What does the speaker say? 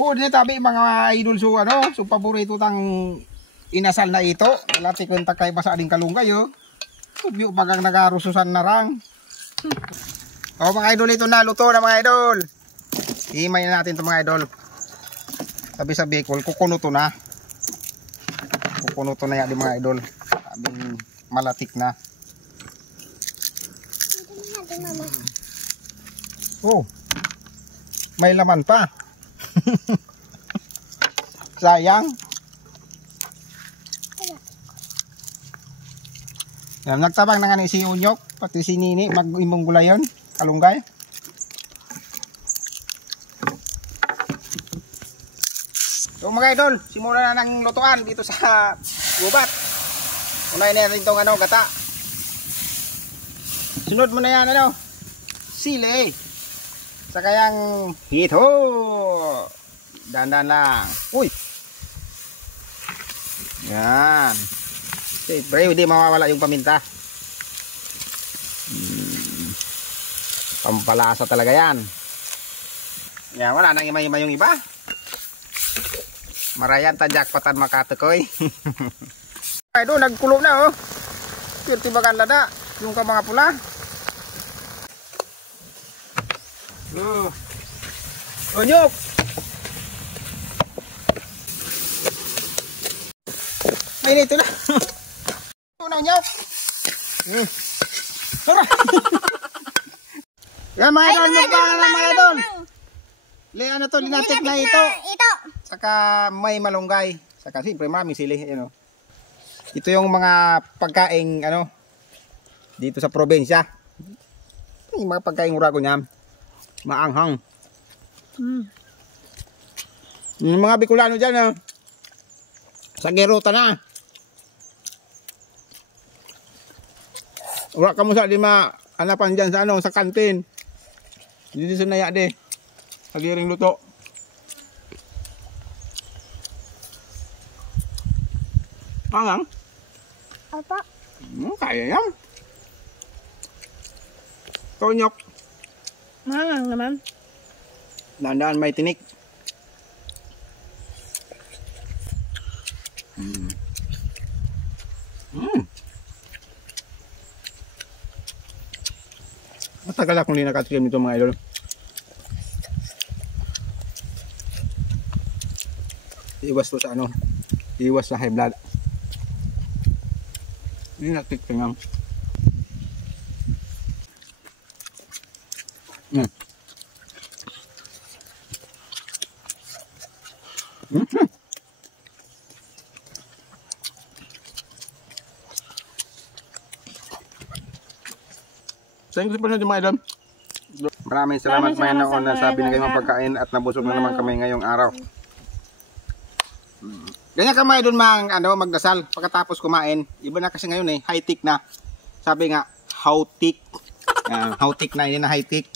Oo, din tabi mga idol so ano, so paborito tang inasal na ito. Lati ko ta kay basa ding kalunggay yo. Subyo bagang nagarususan na rang. O mga idol, ito na luto na mga idol. Himay na natin 'to mga idol. Sabi sa Bicol, kukuno to na. Kukuno to na ya di mga idol. Sabing malatik na. Oh. May laman pa. Sayang. Yan, nagtabang na nga ni si Unyok, pati si Nini, mag-imong gulayon, kalunggay. So mga idol, simulan na ng lutuan dito sa gubat. Unahin na natin itong ano, gata. Sunod mo na yan, ano, sili. Saka yung hito. Dandan lang. Uy. Yan. Siyempre, hindi mawawala yung paminta. Pampalasa talaga yan. Yan, wala nang ima-ima yung iba. Marayan ta jackpotan makatukoy. Ay do, nagkulo na oh. Pirti bagan lada. Yung ka mga pula. Unyok. Ay nito na. Ito na unyok. Yan mga idol, magbangan na mga idol. Lian na to, linatik na ito. Saka may malunggay. Saka siyempre mami sili. You know. Ito yung mga pagkaing ano dito sa probinsya. Yung mga pagkaing urago niya. Maanghang. Yung mga Bicolano dyan, sa Geruta na. Wala ka mo sa lima anapan dyan sa, ano, sa kantin. Dito sa naya de. Sa giring luto. Angang? Apa? Kaya yan. Tonyok. Mangang naman. Dandaan may tinik. Matagal akong hindi nakatikim nito mga idol. Iwas to sa ano. Iwas sa high blood. Hindi natikingang. Thank you po na mga idol. Maraming salamat mga noon na sabi na kayo mapagkain at nabusog na naman kami ngayong araw. Ganyan ka mga idol magdasal pagkatapos kumain. Iba na kasi ngayon high-tech na. Sabi nga, how-tech. How-tech na, yun na high-tech.